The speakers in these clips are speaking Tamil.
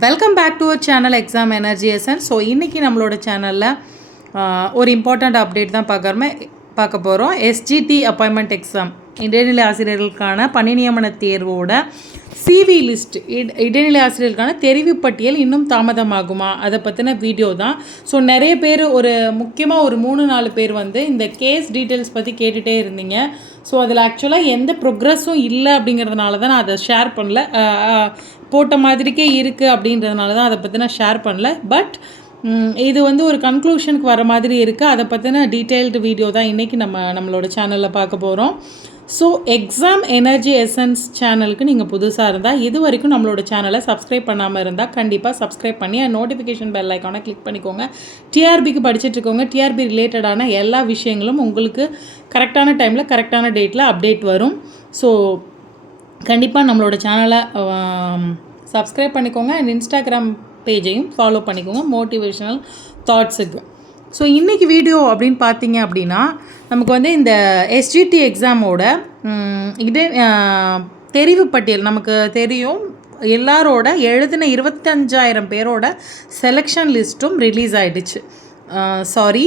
Welcome back to our channel exam energy essence. So இன்றைக்கி நம்மளோட சேனலில் ஒரு இம்பார்ட்டண்ட் அப்டேட் தான் பார்க்க போகிறோம். எஸ்ஜிடி அப்பாயின்மெண்ட் எக்ஸாம் இடைநிலை ஆசிரியர்களுக்கான பணி நியமன தேர்வோட சிவி லிஸ்ட் இடைநிலை ஆசிரியர்களுக்கான தெரிவு பட்டியல் இன்னும் தாமதமாகுமா, அதை பற்றின வீடியோ தான். ஸோ நிறைய பேர் முக்கியமாக ஒரு 3-4 பேர் இந்த கேஸ் டீட்டெயில்ஸ் பற்றி கேட்டுகிட்டே இருந்தீங்க. ஸோ அதில் ஆக்சுவலாக எந்த ப்ரோக்ரஸும் இல்லை அப்படிங்கிறதுனால தான் நான் அதை ஷேர் பண்ணல. போட்ட மாதிரிக்கே இருக்குது அப்படின்றதுனால தான் அதை பற்றி நான் ஷேர் பண்ணல. பட் இது ஒரு கன்க்ளூஷனுக்கு வர மாதிரி இருக்குது. அதை பற்றின டீட்டெயில்டு வீடியோ தான் இன்றைக்கி நம்மளோட சேனலில் பார்க்க போகிறோம். ஸோ எக்ஸாம் எனர்ஜி எசன்ஸ் சேனலுக்கு நீங்கள் புதுசாக இருந்தால், இது வரைக்கும் நம்மளோட சேனலை சப்ஸ்கிரைப் பண்ணாமல் இருந்தால் கண்டிப்பாக சப்ஸ்கிரைப் பண்ணி நோட்டிஃபிகேஷன் பெல் ஐக்கானை கிளிக் பண்ணிக்கோங்க. டிஆர்பிக்கு படிச்சுட்ருக்கோங்க. டிஆர்பி ரிலேட்டடான எல்லா விஷயங்களும் உங்களுக்கு கரெக்டான டைமில் கரெக்டான டேட்டில் அப்டேட் வரும். ஸோ கண்டிப்பாக நம்மளோட சேனலை சப்ஸ்கிரைப் பண்ணிக்கோங்க அண்ட் இன்ஸ்டாகிராம் பேஜையும் ஃபாலோ பண்ணிக்கோங்க மோட்டிவேஷ்னல் தாட்ஸுக்கு. ஸோ இன்றைக்கி வீடியோ அப்படின்னு பார்த்தீங்க அப்படின்னா, நமக்கு இந்த எஸ்ஜிடி எக்ஸாமோட தெரிவு பட்டியல் நமக்கு தெரியும். எல்லாரோட எழுதின 25,000 பேரோட செலெக்ஷன் லிஸ்ட்டும் ரிலீஸ் ஆகிடுச்சு. சாரி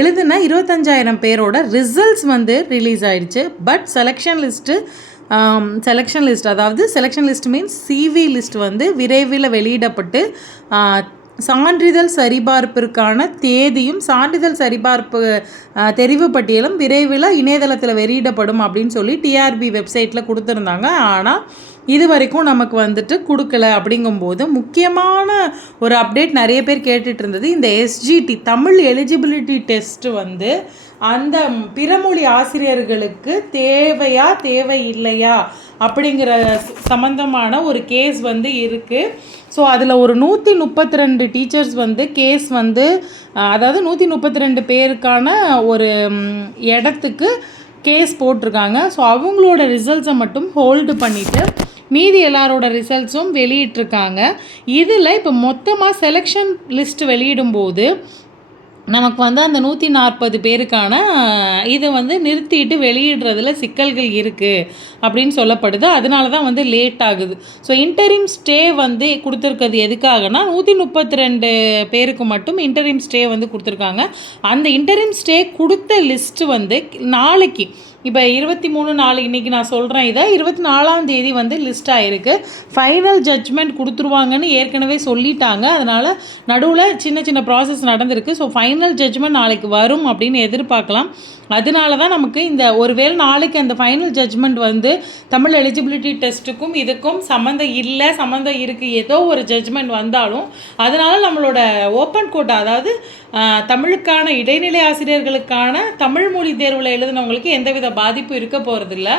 எழுதுன 25,000 பேரோட ரிசல்ட்ஸ் ரிலீஸ் ஆகிடுச்சு. பட் செலெக்ஷன் லிஸ்ட் அதாவது selection list means CV list விரைவில் வெளியிடப்பட்டு சான்றிதழ் சரிபார்ப்பிற்கான தேதியும் சான்றிதழ் சரிபார்ப்பு தெரிவு பட்டியலும் விரைவில் இணையதளத்தில் வெளியிடப்படும் அப்படின்னு சொல்லி டிஆர்பி வெப்சைட்டில் கொடுத்துருந்தாங்க. ஆனால் இது வரைக்கும் நமக்கு கொடுக்கல. அப்படிங்கும்போது முக்கியமான ஒரு அப்டேட் நிறைய பேர் கேட்டுட்டு இருந்தது, இந்த எஸ்ஜிடி தமிழ் எலிஜிபிலிட்டி டெஸ்ட் அந்த பிறமொழி ஆசிரியர்களுக்கு தேவை இல்லையா அப்படிங்கிற சம்மந்தமான ஒரு கேஸ் இருக்குது. ஸோ அதில் ஒரு 132 டீச்சர்ஸ் கேஸ் அதாவது 132 பேருக்கான ஒரு இடத்துக்கு கேஸ் போட்டிருக்காங்க. ஸோ அவங்களோட ரிசல்ட்ஸை மட்டும் ஹோல்டு பண்ணிவிட்டு மீதி எல்லாரோட ரிசல்ட்ஸும் வெளியிட்ருக்காங்க. இதில் இப்போ மொத்தமாக செலெக்ஷன் லிஸ்ட் வெளியிடும்போது நமக்கு அந்த 140 பேருக்கான இதை நிறுத்திட்டு வெளியிடுறதுல சிக்கல்கள் இருக்குது அப்படின்னு சொல்லப்படுது. அதனால தான் லேட் ஆகுது. ஸோ இன்டரிம் ஸ்டே கொடுத்துருக்கிறது எதுக்காகனா 132 பேருக்கு மட்டும் இன்டரிம் ஸ்டே கொடுத்துருக்காங்க. அந்த இன்டரிம் ஸ்டே கொடுத்த லிஸ்ட்டு நாளைக்கு இப்போ 23/4 இன்றைக்கி நான் சொல்கிறேன். இதை 24ஆம் தேதி லிஸ்ட் ஆகிருக்கு. ஃபைனல் ஜட்ஜ்மெண்ட் கொடுத்துருவாங்கன்னு ஏற்கனவே சொல்லிட்டாங்க. அதனால் நடுவில் சின்ன ப்ராசஸ் நடந்திருக்கு. ஸோ ஃபைனல் ஜட்ஜ்மெண்ட் நாளைக்கு வரும் அப்படின்னு எதிர்பார்க்கலாம். அதனால தான் நமக்கு ஒருவேளை நாளைக்கு அந்த ஃபைனல் ஜட்ஜ்மெண்ட் தமிழ் எலிஜிபிலிட்டி டெஸ்ட்டுக்கும் இதுக்கும் சம்மந்தம் இருக்குது, ஏதோ ஒரு ஜட்ஜ்மெண்ட் வந்தாலும் அதனால் நம்மளோட ஓப்பன் கோட்டா, அதாவது தமிழுக்கான இடைநிலை ஆசிரியர்களுக்கான தமிழ் மொழி தேர்வில் எழுதினவங்களுக்கு எந்தவித பாதிப்பு இருக்க போகிறதில்ல.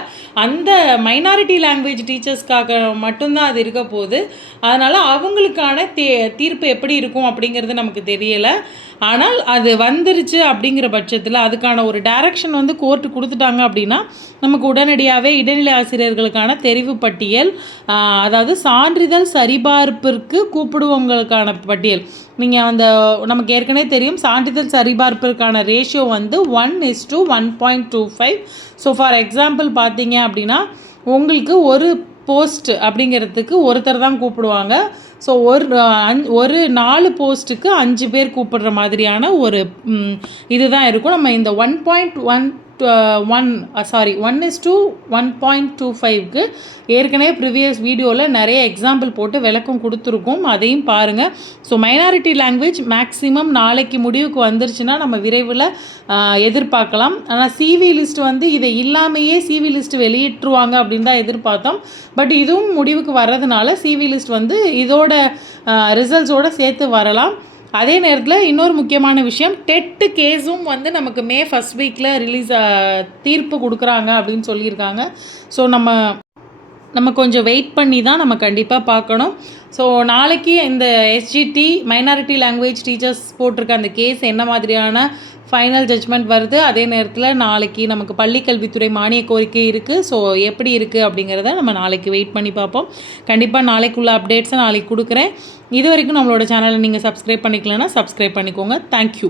அந்த மைனாரிட்டி லாங்குவேஜ் டீச்சர்ஸ்க்காக மட்டும்தான் அது இருக்க போகுது. அதனால் அவங்களுக்கான தீர்ப்பு எப்படி இருக்கும் அப்படிங்கிறது நமக்கு தெரியலை. ஆனால் அது வந்துருச்சு அப்படிங்கிற பட்சத்தில் அதுக்கான ஒரு டைரக்ஷன் கோர்ட்டு கொடுத்துட்டாங்க அப்படின்னா நமக்கு உடனடியாகவே இடைநிலை ஆசிரியர்களுக்கான தெரிவு பட்டியல், அதாவது சான்றிதழ் சரிபார்ப்பிற்கு கூப்பிடுவவங்களுக்கான பட்டியல். நீங்கள் நமக்கு ஏற்கனவே தெரியும், சான்றிதழ் சரிபார்ப்பிற்கான ரேஷியோ 1:1.25. ஸோ ஃபார் எக்ஸாம்பிள் பார்த்தீங்க அப்படின்னா உங்களுக்கு ஒரு போஸ்ட் அப்படிங்கிறதுக்கு ஒருத்தர் தான் கூப்பிடுவாங்க. ஸோ ஒரு 4 போஸ்ட்டுக்கு 5 பேர் கூப்பிடுற மாதிரியான ஒரு இதுதான் இருக்கும். நம்ம இந்த 1:1.25க்கு ஏற்கனவே ப்ரீவியஸ் வீடியோவில் நிறைய எக்ஸாம்பிள் போட்டு விளக்கம் கொடுத்துருக்கோம், அதையும் பாருங்கள். ஸோ மைனாரிட்டி லாங்குவேஜ் மேக்ஸிமம் நாளைக்கு முடிவுக்கு வந்துருச்சுன்னா நம்ம விரைவில் எதிர்பார்க்கலாம். ஆனால் சிவி லிஸ்ட் இதை இல்லாமையே சிவி லிஸ்ட் வெளியிட்டுருவாங்க அப்படின்னு தான் எதிர்பார்த்தோம். பட் இதுவும் முடிவுக்கு வர்றதுனால சிவி லிஸ்ட் இதோட ரிசல்ட்ஸோடு சேர்த்து வரலாம். அதே நேரத்தில் இன்னொரு முக்கியமான விஷயம், டெட்டு கேஸும் நமக்கு மே 1st வீக்கில் தீர்ப்பு கொடுக்குறாங்க அப்படின்னு சொல்லியிருக்காங்க. ஸோ நம்ம கொஞ்சம் வெயிட் பண்ணி தான் நம்ம கண்டிப்பாக பார்க்கணும். ஸோ நாளைக்கு இந்த எஸ்ஜிடி மைனாரிட்டி லாங்குவேஜ் டீச்சர்ஸ் போட்டிருக்க அந்த கேஸ் என்ன மாதிரியான ஃபைனல் ஜட்ஜ்மெண்ட் வருது, அதே நேரத்தில் நாளைக்கு நமக்கு பள்ளிக்கல்வித்துறை மானிய கோரிக்கை இருக்குது. ஸோ எப்படி இருக்குது அப்படிங்கிறத நம்ம நாளைக்கு வெயிட் பண்ணி பார்ப்போம். கண்டிப்பாக நாளைக்குள்ள அப்டேட்ஸை நாளைக்கு கொடுக்குறேன். இது வரைக்கும் நம்மளோட சேனலை நீங்கள் சப்ஸ்கிரைப் பண்ணிக்கலன்னா சப்ஸ்கிரைப் பண்ணிக்கோங்க. தேங்க்யூ.